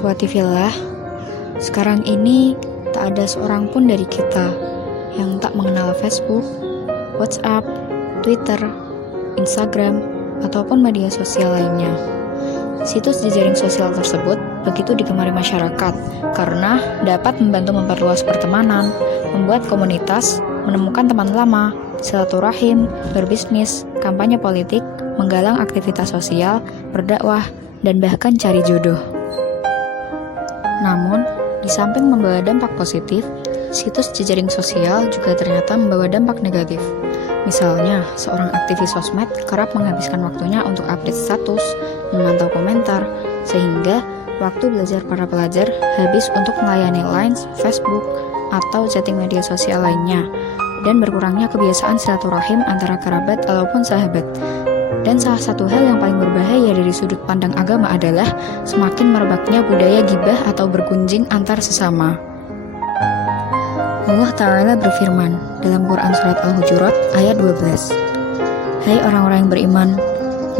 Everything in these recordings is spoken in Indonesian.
Ikhwati fillah, sekarang ini tak ada seorang pun dari kita yang tak mengenal Facebook, WhatsApp, Twitter, Instagram, ataupun media sosial lainnya. Situs jejaring sosial tersebut begitu digemari masyarakat karena dapat membantu memperluas pertemanan, membuat komunitas, menemukan teman lama, silaturahim, berbisnis, kampanye politik, menggalang aktivitas sosial, berdakwah, dan bahkan cari jodoh. Namun, di samping membawa dampak positif, situs jejaring sosial juga ternyata membawa dampak negatif. Misalnya, seorang aktivis sosmed kerap menghabiskan waktunya untuk update status, memantau komentar, sehingga waktu belajar para pelajar habis untuk melayani Lines, Facebook, atau chatting media sosial lainnya, dan berkurangnya kebiasaan silaturahim antara kerabat ataupun sahabat. Dan salah satu hal yang paling berbahaya dari sudut pandang agama adalah semakin merebaknya budaya gibah atau bergunjing antar sesama. Allah Ta'ala berfirman dalam Quran Surat Al-Hujurat ayat 12, "Hai orang-orang yang beriman,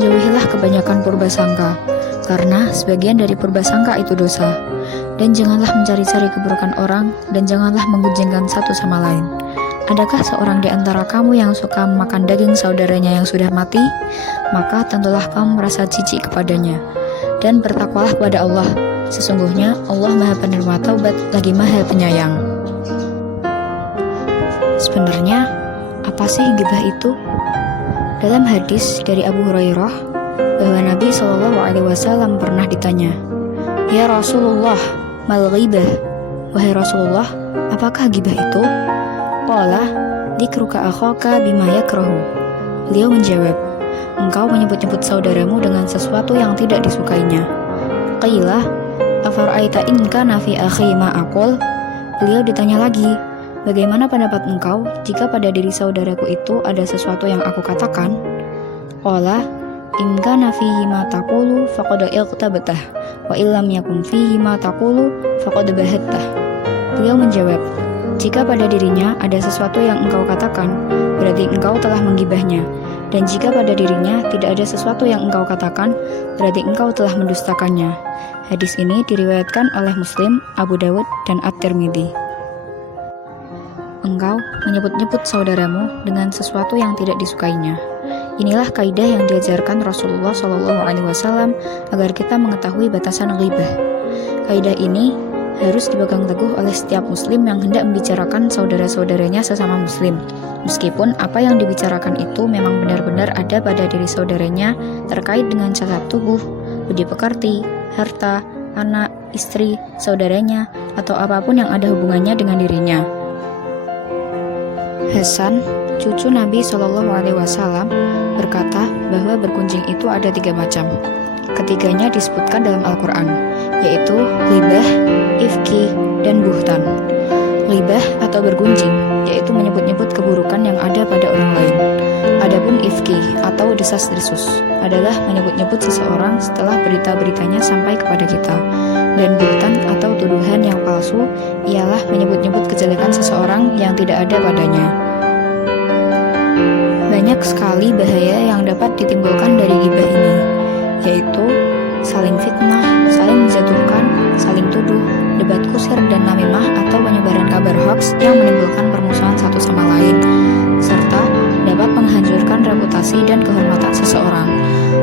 jauhilah kebanyakan purbasangka, karena sebagian dari purbasangka itu dosa. Dan janganlah mencari-cari keburukan orang, dan janganlah menggunjingkan satu sama lain. Adakah seorang di antara kamu yang suka memakan daging saudaranya yang sudah mati? Maka tentulah kamu merasa jijik kepadanya. Dan bertakwalah kepada Allah. Sesungguhnya Allah Maha Penerima Taubat lagi Maha Penyayang." Sebenarnya, apa sih gibah itu? Dalam hadis dari Abu Hurairah, bahwa Nabi SAW pernah ditanya, "Ya Rasulullah, mal ghibah?" Wahai Rasulullah, apakah gibah itu? Qala, "Dzikruka akhaka bima yakrahu." Beliau menjawab, engkau menyebut-nyebut saudaramu dengan sesuatu yang tidak disukainya. Qila, "Afara'aita in kana fi akhi ma aqul?" Beliau ditanya lagi, bagaimana pendapat engkau jika pada diri saudaraku itu ada sesuatu yang aku katakan? Qala, "In kana fihi ma taqulu faqad iqtabtah, wa illam yakun fihi ma taqulu faqad bahattah." Beliau menjawab, jika pada dirinya ada sesuatu yang engkau katakan, berarti engkau telah menggibahnya. Dan jika pada dirinya tidak ada sesuatu yang engkau katakan, berarti engkau telah mendustakannya. Hadis ini diriwayatkan oleh Muslim, Abu Dawud, dan At-Tirmidzi. Engkau menyebut-nyebut saudaramu dengan sesuatu yang tidak disukainya. Inilah kaidah yang diajarkan Rasulullah SAW agar kita mengetahui batasan ghibah. Kaidah ini harus dipegang teguh oleh setiap muslim yang hendak membicarakan saudara-saudaranya sesama muslim. Meskipun apa yang dibicarakan itu memang benar-benar ada pada diri saudaranya terkait dengan cacat tubuh, budi pekerti, harta, anak, istri, saudaranya, atau apapun yang ada hubungannya dengan dirinya. Hasan, cucu Nabi SAW, berkata bahwa bergunjing itu ada 3 macam. Ketiganya disebutkan dalam Al-Quran, yaitu ghibah, ifki, dan buhtan. Ghibah atau bergunjing, yaitu menyebut-nyebut keburukan yang ada pada orang lain. Adapun ifki atau desas-desus adalah menyebut-nyebut seseorang setelah berita-beritanya sampai kepada kita. Dan buhtan atau tuduhan yang palsu ialah menyebut-nyebut kejelekan seseorang yang tidak ada padanya. Banyak sekali bahaya yang dapat ditimbulkan dari ghibah ini, yaitu saling fitnah, saling menjatuhkan, saling tuduh, debat kusir dan namimah atau penyebaran kabar hoaks yang menimbulkan permusuhan satu sama lain, serta dapat menghancurkan reputasi dan kehormatan seseorang.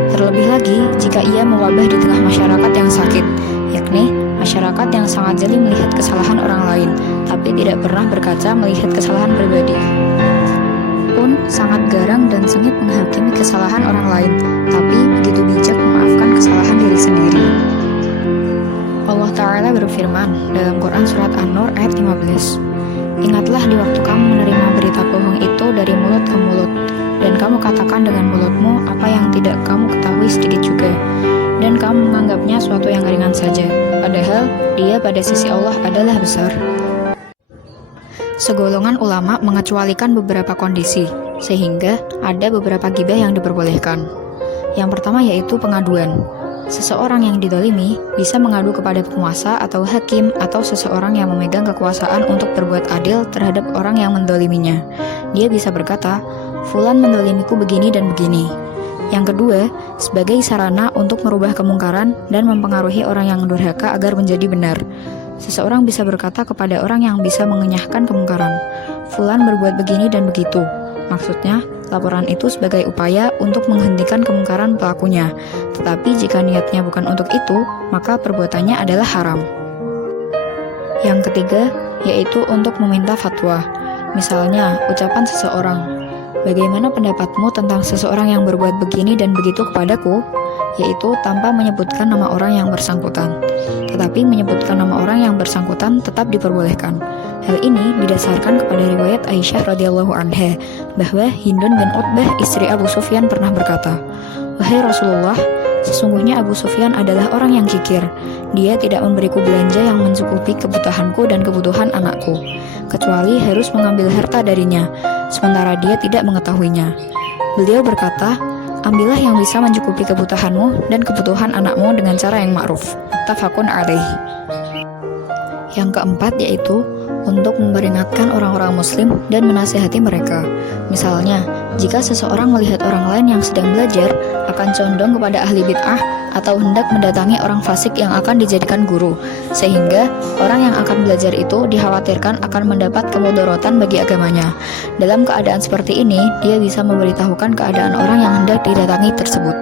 Terlebih lagi jika ia mewabah di tengah masyarakat yang sakit, yakni masyarakat yang sangat jeli melihat kesalahan orang lain, tapi tidak pernah berkaca melihat kesalahan pribadi. Pun sangat garang dan sengit menghakimi kesalahan orang lain, tapi begitu bijak memaafkan kesalahan diri sendiri. Allah Ta'ala berfirman dalam Quran Surat An-Nur ayat 15, "Ingatlah di waktu kamu menerima berita bohong itu dari mulut ke mulut, dan kamu katakan dengan mulutmu apa yang tidak kamu ketahui sedikit juga, dan kamu menganggapnya suatu yang ringan saja, padahal dia pada sisi Allah adalah besar." Segolongan ulama mengecualikan beberapa kondisi, sehingga ada beberapa ghibah yang diperbolehkan. Yang pertama yaitu pengaduan. Seseorang yang didolimi bisa mengadu kepada penguasa atau hakim atau seseorang yang memegang kekuasaan untuk berbuat adil terhadap orang yang mendoliminya. Dia bisa berkata, "Fulan mendolimiku begini dan begini." Yang kedua, sebagai sarana untuk merubah kemungkaran dan mempengaruhi orang yang durhaka agar menjadi benar. Seseorang bisa berkata kepada orang yang bisa mengenyahkan kemungkaran, "Fulan berbuat begini dan begitu." Maksudnya, laporan itu sebagai upaya untuk menghentikan kemungkaran pelakunya. Tetapi jika niatnya bukan untuk itu, maka perbuatannya adalah haram. Yang ketiga, yaitu untuk meminta fatwa. Misalnya, ucapan seseorang, "Bagaimana pendapatmu tentang seseorang yang berbuat begini dan begitu kepadaku?" Yaitu tanpa menyebutkan nama orang yang bersangkutan. Tetapi menyebutkan nama orang yang bersangkutan tetap diperbolehkan. Hal ini didasarkan kepada riwayat Aisyah radhiyallahu anha bahwa Hindun bin Utbah istri Abu Sufyan pernah berkata, "Wahai Rasulullah, sesungguhnya Abu Sufyan adalah orang yang kikir. Dia tidak memberiku belanja yang mencukupi kebutuhanku dan kebutuhan anakku, kecuali harus mengambil harta darinya, sementara dia tidak mengetahuinya." Beliau berkata, "Ambillah yang bisa mencukupi kebutuhanmu dan kebutuhan anakmu dengan cara yang ma'ruf." Muttafaqun alaih. Yang keempat yaitu untuk memperingatkan orang-orang muslim dan menasihati mereka. Misalnya, jika seseorang melihat orang lain yang sedang belajar akan condong kepada ahli bid'ah atau hendak mendatangi orang fasik yang akan dijadikan guru, sehingga orang yang akan belajar itu dikhawatirkan akan mendapat kemudaratan bagi agamanya. Dalam keadaan seperti ini, dia bisa memberitahukan keadaan orang yang hendak didatangi tersebut.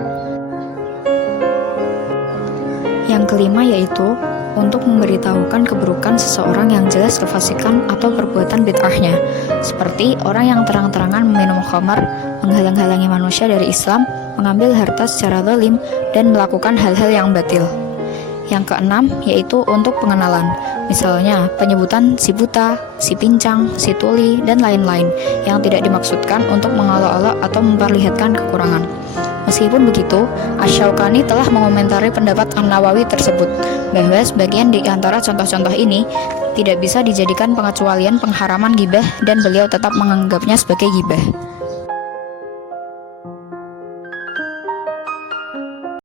Yang kelima yaitu untuk memberitahukan keburukan seseorang yang jelas kefasikan atau perbuatan bid'ahnya, seperti orang yang terang-terangan meminum khamar, menghalang-halangi manusia dari Islam, mengambil harta secara zalim, dan melakukan hal-hal yang batil. Yang keenam yaitu untuk pengenalan, misalnya penyebutan si buta, si pincang, si tuli, dan lain-lain yang tidak dimaksudkan untuk mengolok-olok atau memperlihatkan kekurangan. Meskipun begitu, Asy-Syaukani telah mengomentari pendapat An-Nawawi tersebut, bahwa sebagian di antara contoh-contoh ini tidak bisa dijadikan pengecualian pengharaman ghibah dan beliau tetap menganggapnya sebagai ghibah.